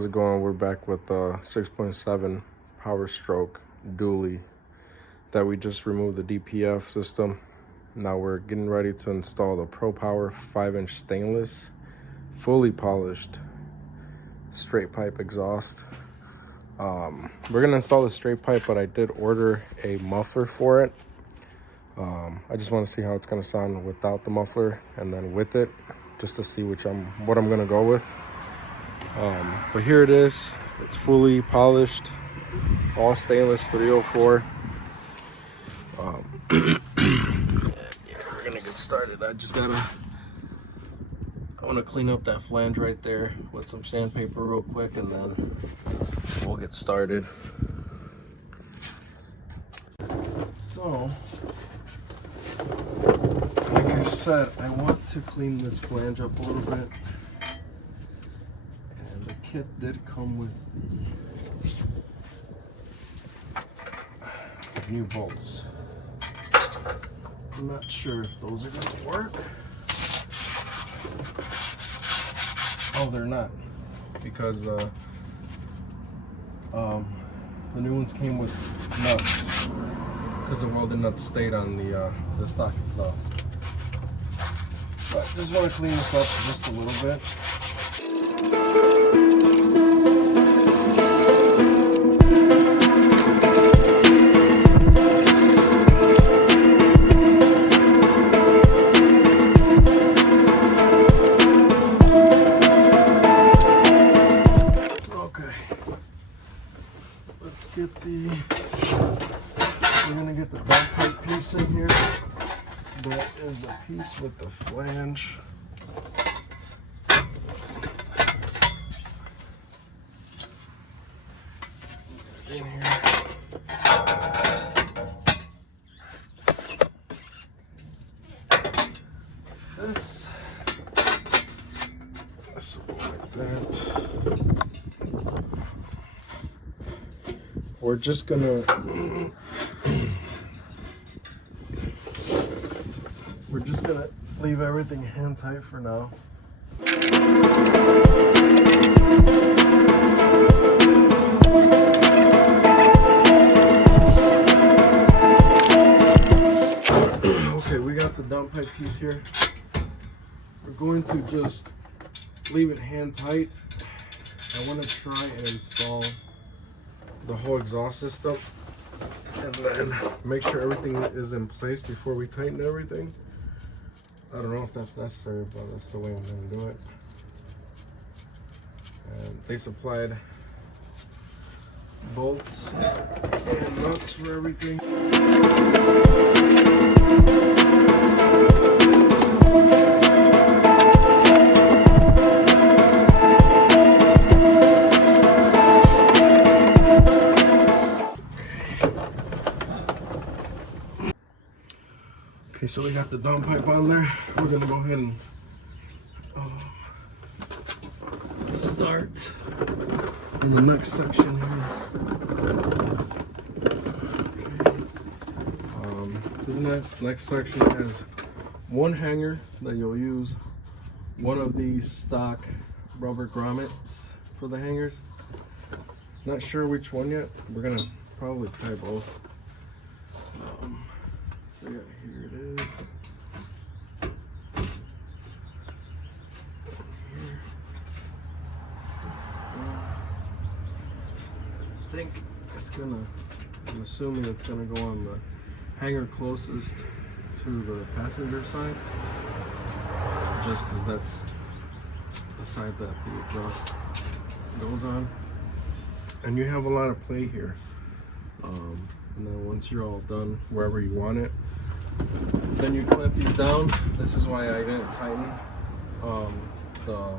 how's it going? We're back with the 6.7 Powerstroke dually that we just removed the DPF system. Now we're getting ready to install the Pro Power 5-inch stainless, fully polished straight pipe exhaust. We're gonna install the straight pipe, but I did order a muffler for it. I just want to see how it's gonna sound without the muffler and then with it, just to see what I'm gonna go with. But here it is. It's fully polished, all stainless 304. Yeah, we're gonna get started. I want to clean up that flange right there with some sandpaper real quick, and then we'll get started. So, like I said, I want to clean this flange up a little bit. And the kit did come with the new bolts. I'm not sure if those are gonna work. Oh, they're not, because the new ones came with nuts, because the welded nuts stayed on the stock exhaust. But I just want to clean this up just a little bit. We're gonna get the downpipe piece in here. That is the piece with the flange. In here. This will go like that. We're just gonna leave everything hand tight for now. Okay, we got the downpipe piece here. We're going to just leave it hand tight. I want to try and install the whole exhaust system and then make sure everything is in place before we tighten everything. I don't know if that's necessary, but that's the way I'm going to do it. And they supplied bolts and nuts for everything. Okay, so we got the downpipe on there. We're gonna go ahead and start in the next section here. This next section has one hanger that you'll use, one of these stock rubber grommets for the hangers. Not sure which one yet. We're gonna probably try both. So yeah, here it is. I'm assuming it's gonna go on the hanger closest to the passenger side, just because that's the side that the exhaust goes on. And you have a lot of play here. And then once you're all done wherever you want it, then you clamp these down. This is why I didn't tighten the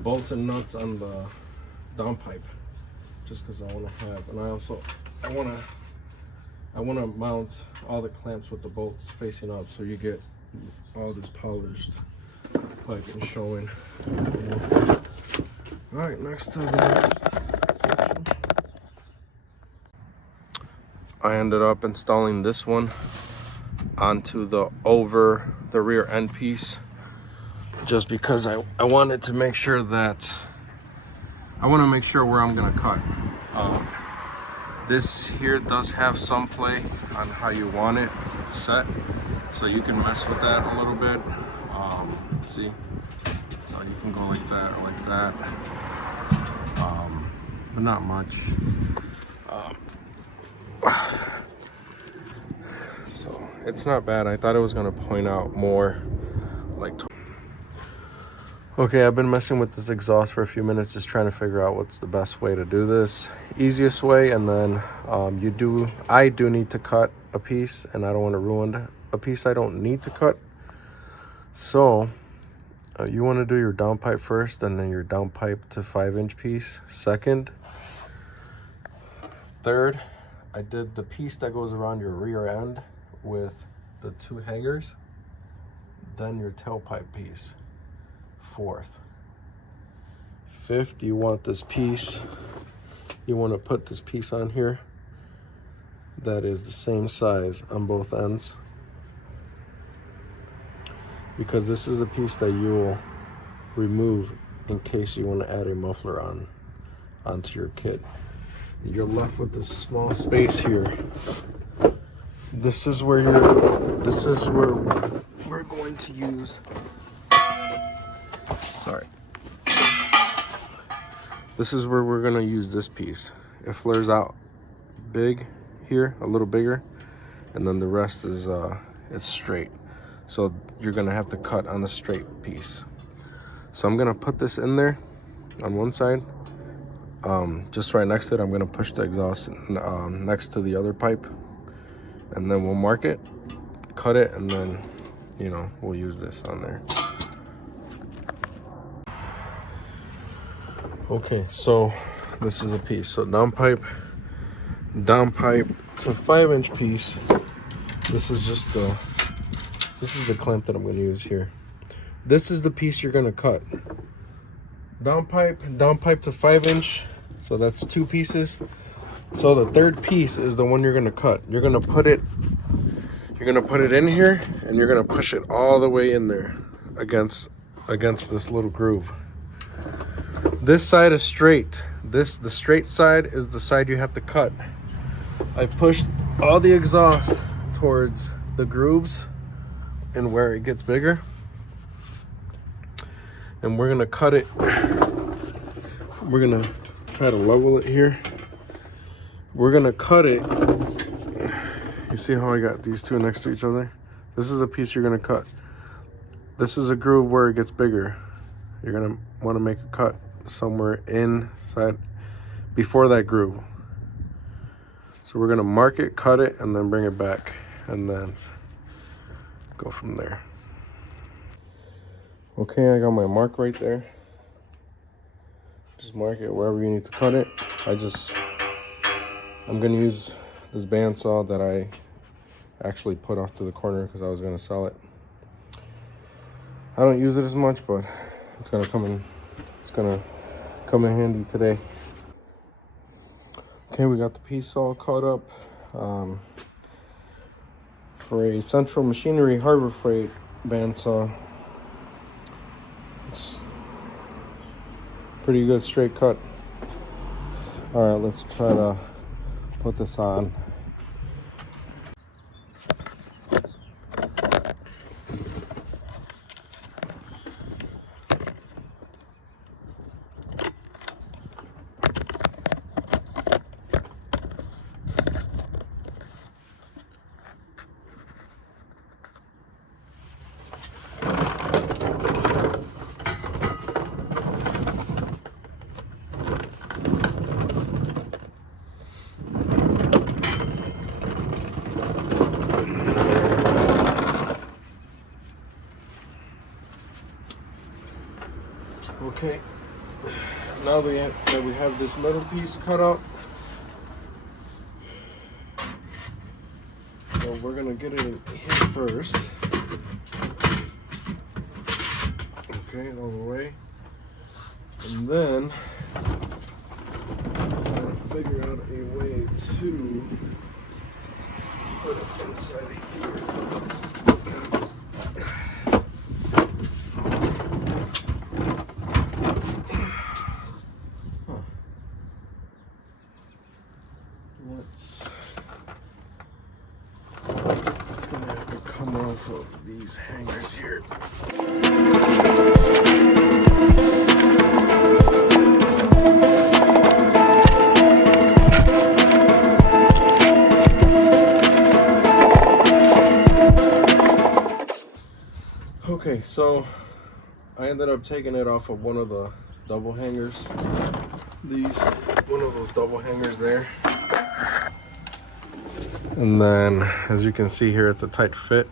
bolts and nuts on the downpipe, just because I want to have, and I want to mount all the clamps with the bolts facing up, so you get all this polished piping showing. All right, next to the next section. I ended up installing this one onto the rear end piece, just because I wanted to make sure that I want to make sure where I'm gonna cut. This here does have some play on how you want it set, so you can mess with that a little bit. See, so you can go like that or like that, but not much. So it's not bad. I thought it was gonna point out more like. Okay, I've been messing with this exhaust for a few minutes, just trying to figure out what's the best way to do this, easiest way. And then I do need to cut a piece, and I don't want to ruin a piece I don't need to cut. So you want to do your downpipe first, and then your downpipe to 5-inch piece second. Third, I did the piece that goes around your rear end with the 2 hangers, then your tailpipe piece. Fourth. Fifth, you want this piece, you want to put this piece on here that is the same size on both ends, because this is a piece that you will remove in case you want to add a muffler onto your kit. You're left with this small space here. This is where we're going to use. Sorry. This is where we're gonna use this piece. It flares out big here, a little bigger, and then the rest is it's straight. So you're gonna have to cut on the straight piece. So I'm gonna put this in there on one side. Just right next to it, I'm gonna push the exhaust next to the other pipe, and then we'll mark it, cut it, and then we'll use this on there. Okay, so this is a piece. So downpipe to 5-inch piece. This is the clamp that I'm going to use here. This is the piece you're going to cut. Downpipe to 5-inch. So that's 2 pieces. So the third piece is the one you're going to cut. You're going to put it in here, and you're going to push it all the way in there against this little groove. This side is straight. The straight side is the side you have to cut. I pushed all the exhaust towards the grooves and where it gets bigger. And we're gonna cut it. We're gonna try to level it here. We're gonna cut it. You see how I got these two next to each other? This is a piece you're gonna cut. This is a groove where it gets bigger. You're gonna wanna make a cut somewhere inside before that groove. So we're gonna mark it, cut it, and then bring it back, and then go from there. Okay, I got my mark right there. Just mark it wherever you need to cut it. I'm gonna use this bandsaw that I actually put off to the corner because I was gonna sell it. I don't use it as much, but it's gonna come in handy today. Okay, we got the piece all caught up. For a Central Machinery Harbor Freight bandsaw, it's pretty good straight cut. All right, let's try to put this on. Okay, now that we have this middle piece cut up, so we're gonna get it in here first. Okay, all the way, and then I'm gonna figure out a way to put it inside of here. It's gonna have to come off of these hangers here. Okay, so I ended up taking it off of one of the double hangers. One of those double hangers there. And then, as you can see here, it's a tight fit.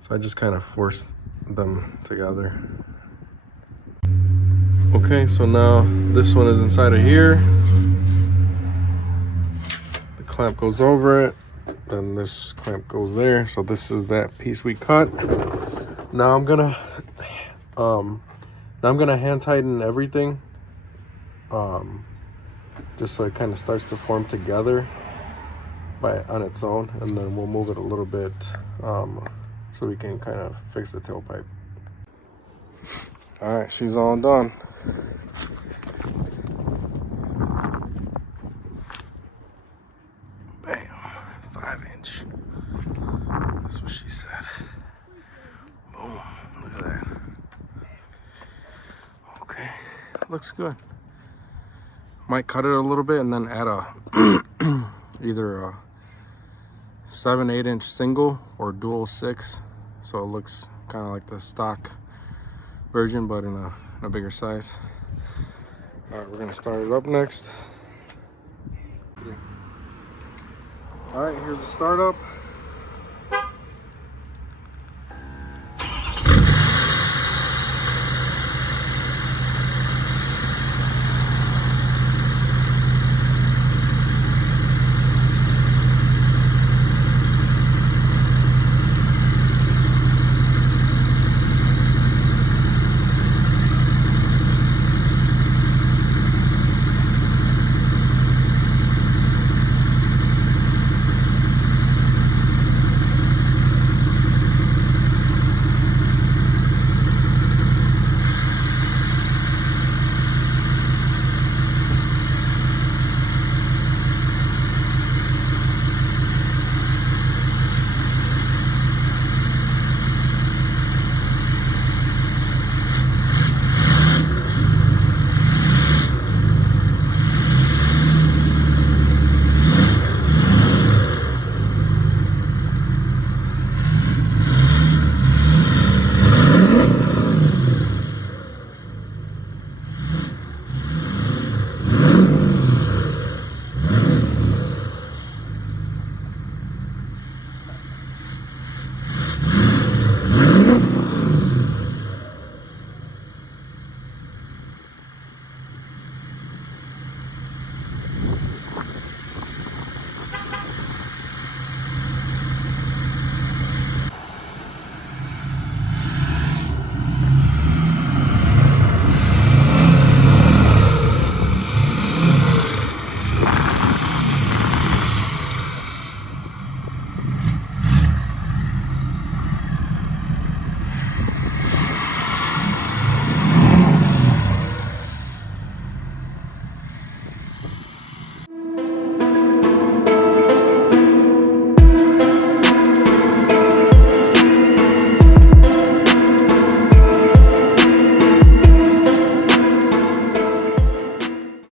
So I just kind of forced them together. Okay, so now this one is inside of here. The clamp goes over it. Then this clamp goes there. So this is that piece we cut. Now I'm gonna hand tighten everything, just so it kind of starts to form together on its own, and then we'll move it a little bit so we can kind of fix the tailpipe. All right, she's all done. Bam, 5-inch. That's what she said. Boom, look at that. Okay, looks good. Might cut it a little bit and then add either a 7/8-inch single or dual 6, so it looks kind of like the stock version, but in a bigger size. All right, we're gonna start it up next. All right, here's the startup.